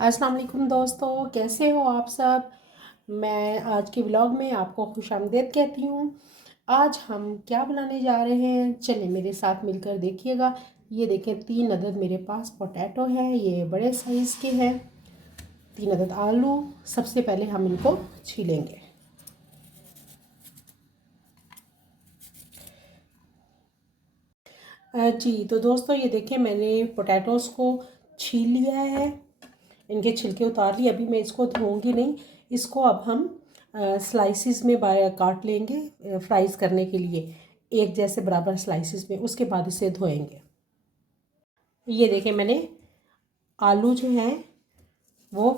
अस्सलाम वालेकुम दोस्तों, कैसे हो आप सब। मैं आज के व्लॉग में आपको खुशामदीद कहती हूँ। आज हम क्या बनाने जा रहे हैं, चलिए मेरे साथ मिलकर देखिएगा। ये देखें, 3 अदद मेरे पास पोटैटो हैं, ये बड़े साइज़ के हैं। 3 अदद आलू। सबसे पहले हम इनको छीलेंगे। जी तो दोस्तों, ये देखें मैंने पोटैटोज़ को छील लिया है, इनके छिलके उतार लिए। अभी मैं इसको धोऊंगी नहीं, इसको अब हम स्लाइसिस में काट लेंगे फ्राइज़ करने के लिए, एक जैसे बराबर स्लाइसिस में। उसके बाद इसे धोएंगे। ये देखें मैंने आलू जो हैं वो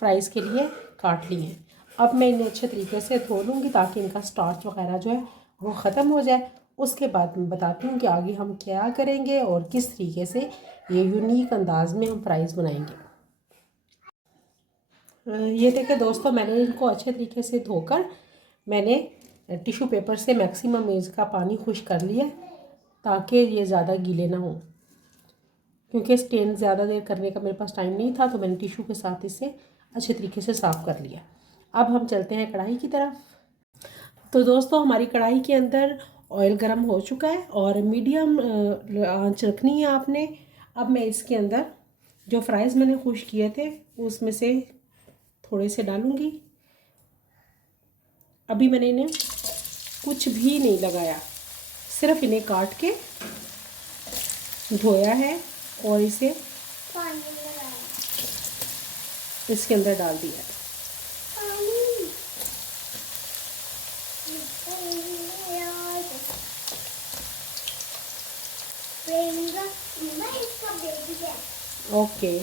फ्राइज़ के लिए काट लिए हैं। अब मैं इन्हें अच्छे तरीके से धो लूँगी ताकि इनका स्टार्च वगैरह जो है वो ख़त्म हो जाए। उसके बाद मैं बताती हूँ कि आगे हम क्या करेंगे और किस तरीके से ये यूनिक अंदाज में हम फ्राइज़ बनाएंगे। ये देखें दोस्तों, मैंने इनको अच्छे तरीके से धोकर मैंने टिश्यू पेपर से मैक्सिमम इसका पानी खुश्क कर लिया ताकि ये ज़्यादा गीले ना हों। क्योंकि स्टेन ज़्यादा देर करने का मेरे पास टाइम नहीं था, तो मैंने टिश्यू के साथ इसे अच्छे तरीके से साफ़ कर लिया। अब हम चलते हैं कढ़ाई की तरफ। तो दोस्तों, हमारी कढ़ाई के अंदर ऑयल गर्म हो चुका है और मीडियम आंच रखनी है आपने। अब मैं इसके अंदर जो फ्राइज़ मैंने खुश्क किए थे उसमें से थोड़े से डालूँगी। अभी मैंने इन्हें कुछ भी नहीं लगाया, सिर्फ इन्हें काट के धोया है और इसे इसके अंदर डाल दिया है। ओके,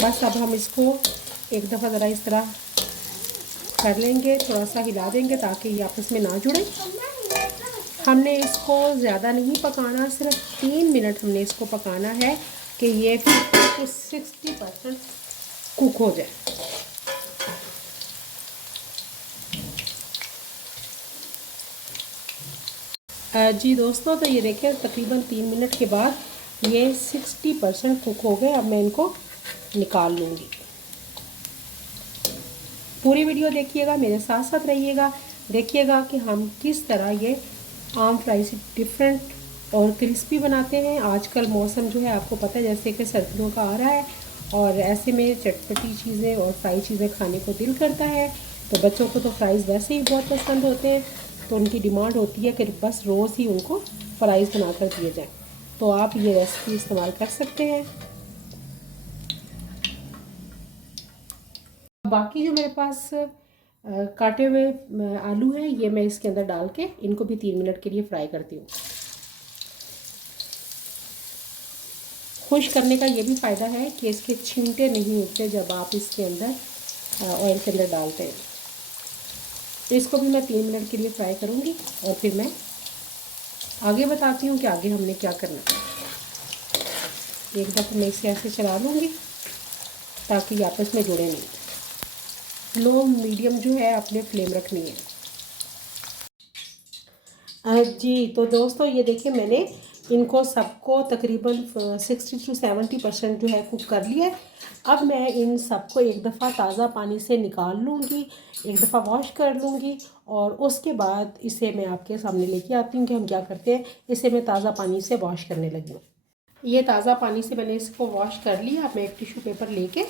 बस अब हम इसको एक दफ़ा ज़रा इस तरह कर लेंगे, थोड़ा सा हिला देंगे ताकि ये आपस में ना जुड़े। हमने इसको ज़्यादा नहीं पकाना, सिर्फ 3 मिनट हमने इसको पकाना है कि ये 60% कुक हो जाए। जी दोस्तों, तो ये देखें तकरीबन 3 मिनट के बाद ये 60% कुक हो गए। अब मैं इनको निकाल लूँगी। पूरी वीडियो देखिएगा, मेरे साथ साथ रहिएगा, देखिएगा कि हम किस तरह ये आम फ्राई से डिफरेंट और क्रिस्पी बनाते हैं। आजकल मौसम जो है आपको पता है जैसे कि सर्दियों का आ रहा है और ऐसे में चटपटी चीज़ें और फ्राई चीज़ें खाने को दिल करता है। तो बच्चों को तो फ्राइज़ वैसे ही बहुत पसंद होते हैं, तो उनकी डिमांड होती है कि बस रोज़ ही उनको फ्राइज़ बना कर दिए जाएँ। तो आप ये रेसिपी इस्तेमाल कर सकते हैं। बाकी जो मेरे पास काटे हुए आलू हैं, ये मैं इसके अंदर डाल के इनको भी 3 मिनट के लिए फ्राई करती हूँ। खुश करने का ये भी फ़ायदा है कि इसके छींटे नहीं उठते जब आप इसके अंदर ऑयल के अंदर डालते हैं। तो इसको भी मैं 3 मिनट के लिए फ्राई करूँगी और फिर मैं आगे बताती हूँ कि आगे हमने क्या करना है। एक दफ़ा मैं इसे ऐसे चला लूँगी ताकि ये आपस में जुड़े नहीं। लो मीडियम जो है आपने फ्लेम रखनी है। जी तो दोस्तों, ये देखिए मैंने इनको सबको तकरीबन 60 to 70% जो है कुक कर लिया है। अब मैं इन सबको एक दफ़ा ताज़ा पानी से निकाल लूँगी, एक दफ़ा वॉश कर लूँगी और उसके बाद इसे मैं आपके सामने लेके आती हूँ कि हम क्या करते हैं। इसे मैं ताज़ा पानी से वॉश करने लगी हूँ। ये ताज़ा पानी से मैंने इसको वॉश कर लिया। अब मैं एक टिश्यू पेपर लेके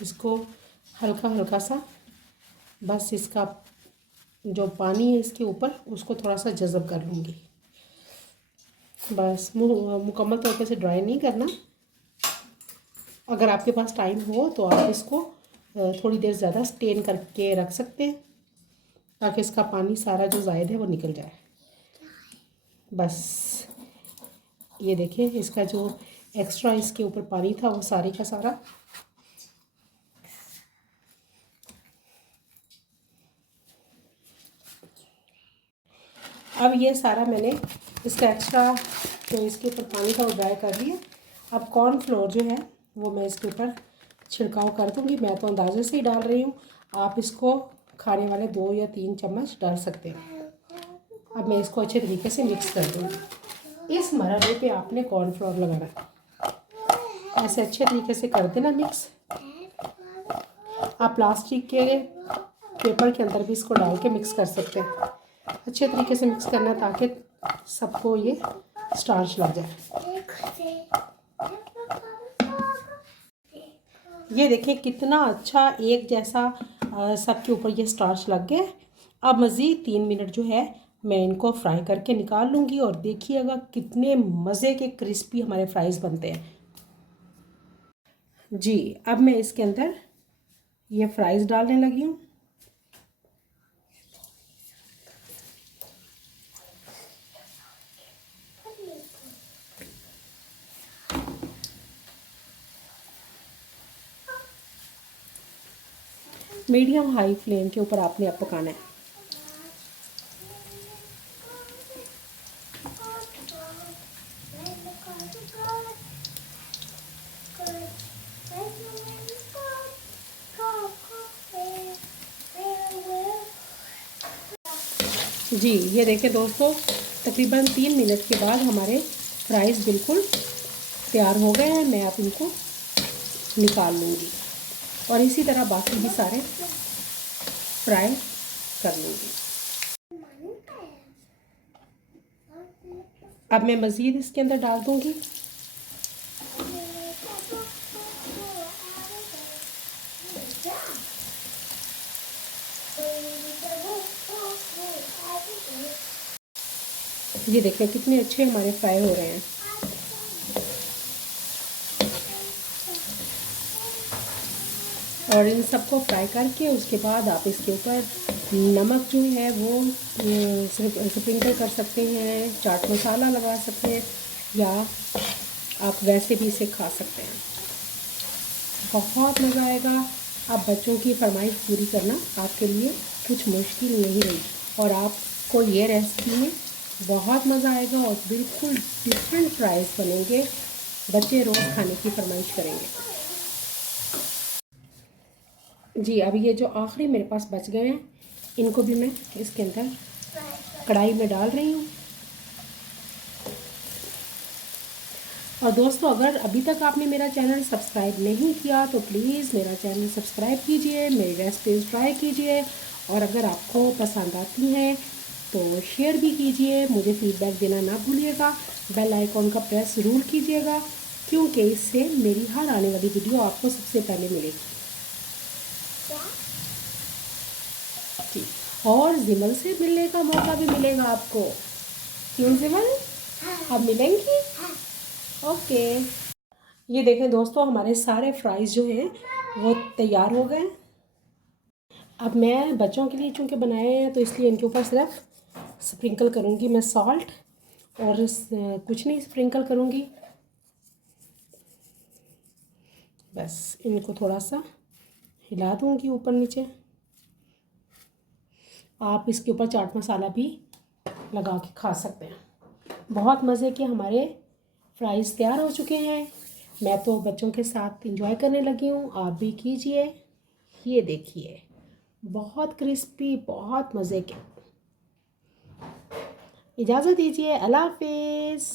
इसको हल्का हल्का सा बस इसका जो पानी है इसके ऊपर उसको थोड़ा सा जज़ब कर लूँगी। बस मुकम्मल तौर पे से ड्राई नहीं करना। अगर आपके पास टाइम हो तो आप इसको थोड़ी देर ज़्यादा स्टेन करके रख सकते हैं ताकि इसका पानी सारा जो ज़ायद है वो निकल जाए। बस ये देखिए, इसका जो एक्स्ट्रा इसके ऊपर पानी था वो सारे का सारा अब ये सारा मैंने इसका एक्स्ट्रा जो इसके ऊपर पानी था वो ड्राई कर लिया। अब कॉर्नफ्लोर जो है वो मैं इसके ऊपर छिड़काव कर दूँगी। मैं तो अंदाजे से ही डाल रही हूँ, आप इसको खाने वाले 2 या 3 चम्मच डाल सकते हैं। अब मैं इसको अच्छे तरीके से मिक्स कर दूँगी। इस मरहले पे आपने कॉर्नफ्लोर लगाना है। ऐसे अच्छे तरीके से कर देना मिक्स। आप प्लास्टिक के पेपर के अंदर भी इसको डाल के मिक्स कर सकते हैं। अच्छे तरीके से मिक्स करना ताकि सबको ये स्टार्च लग जाए। ये देखिए कितना अच्छा एक जैसा सबके ऊपर ये स्टार्च लग गया। अब मज़ीद 3 मिनट जो है मैं इनको फ्राई करके निकाल लूँगी और देखिएगा कितने मज़े के क्रिस्पी हमारे फ्राइज़ बनते हैं। जी अब मैं इसके अंदर ये फ्राइज़ डालने लगी हूँ। मीडियम हाई फ्लेम के ऊपर आपने अब पकाना है। जी ये देखिए दोस्तों, तकरीबन 3 मिनट के बाद हमारे फ्राइज़ बिल्कुल तैयार हो गए हैं। मैं अब इनको निकाल लूँगी और इसी तरह बाकी भी सारे फ्राई कर लूँगी। अब मैं मज़ीद इसके अंदर डाल दूँगी। ये देखिए कितने अच्छे हमारे फ्राई हो रहे हैं। और इन सबको फ्राई करके उसके बाद आप इसके ऊपर नमक जो है वो स्प्रिंकल कर सकते हैं, चाट मसाला लगा सकते हैं या आप वैसे भी इसे खा सकते हैं। बहुत मज़ा आएगा। आप बच्चों की फरमाइश पूरी करना आपके लिए कुछ मुश्किल नहीं रही और आपको ये रेसिपी में बहुत मज़ा आएगा और बिल्कुल डिफरेंट फ्राइज़ बनेंगे। बच्चे रोज़ खाने की फरमाइश करेंगे। जी अभी ये जो आखिरी मेरे पास बच गए हैं इनको भी मैं इसके अंदर कढ़ाई में डाल रही हूँ। और दोस्तों अगर अभी तक आपने मेरा चैनल सब्सक्राइब नहीं किया तो प्लीज़ मेरा चैनल सब्सक्राइब कीजिए, मेरी रेसिपीज़ ट्राई कीजिए और अगर आपको पसंद आती हैं तो शेयर भी कीजिए। मुझे फीडबैक देना ना भूलिएगा। बेल आइकॉन का प्रेस ज़रूर कीजिएगा क्योंकि इससे मेरी हर आने वाली वीडियो आपको सबसे पहले मिलेगी। जी और जिमल से मिलने का मौका भी मिलेगा आपको। क्यों जिमल, अब मिलेंगी? ओके। ये देखें दोस्तों हमारे सारे फ्राइज़ जो हैं वो तैयार हो गए। अब मैं बच्चों के लिए चूँकि बनाए हैं तो इसलिए इनके ऊपर सिर्फ स्प्रिंकल करूँगी मैं सॉल्ट और कुछ नहीं स्प्रिंकल करूँगी। बस इनको थोड़ा सा हिला दूँगी ऊपर नीचे। आप इसके ऊपर चाट मसाला भी लगा के खा सकते हैं। बहुत मज़े के हमारे फ्राइज़ तैयार हो चुके हैं। मैं तो बच्चों के साथ इंजॉय करने लगी हूँ, आप भी कीजिए। ये देखिए बहुत क्रिस्पी, बहुत मज़े के। इजाज़त दीजिए, अल्लाह हाफिज़।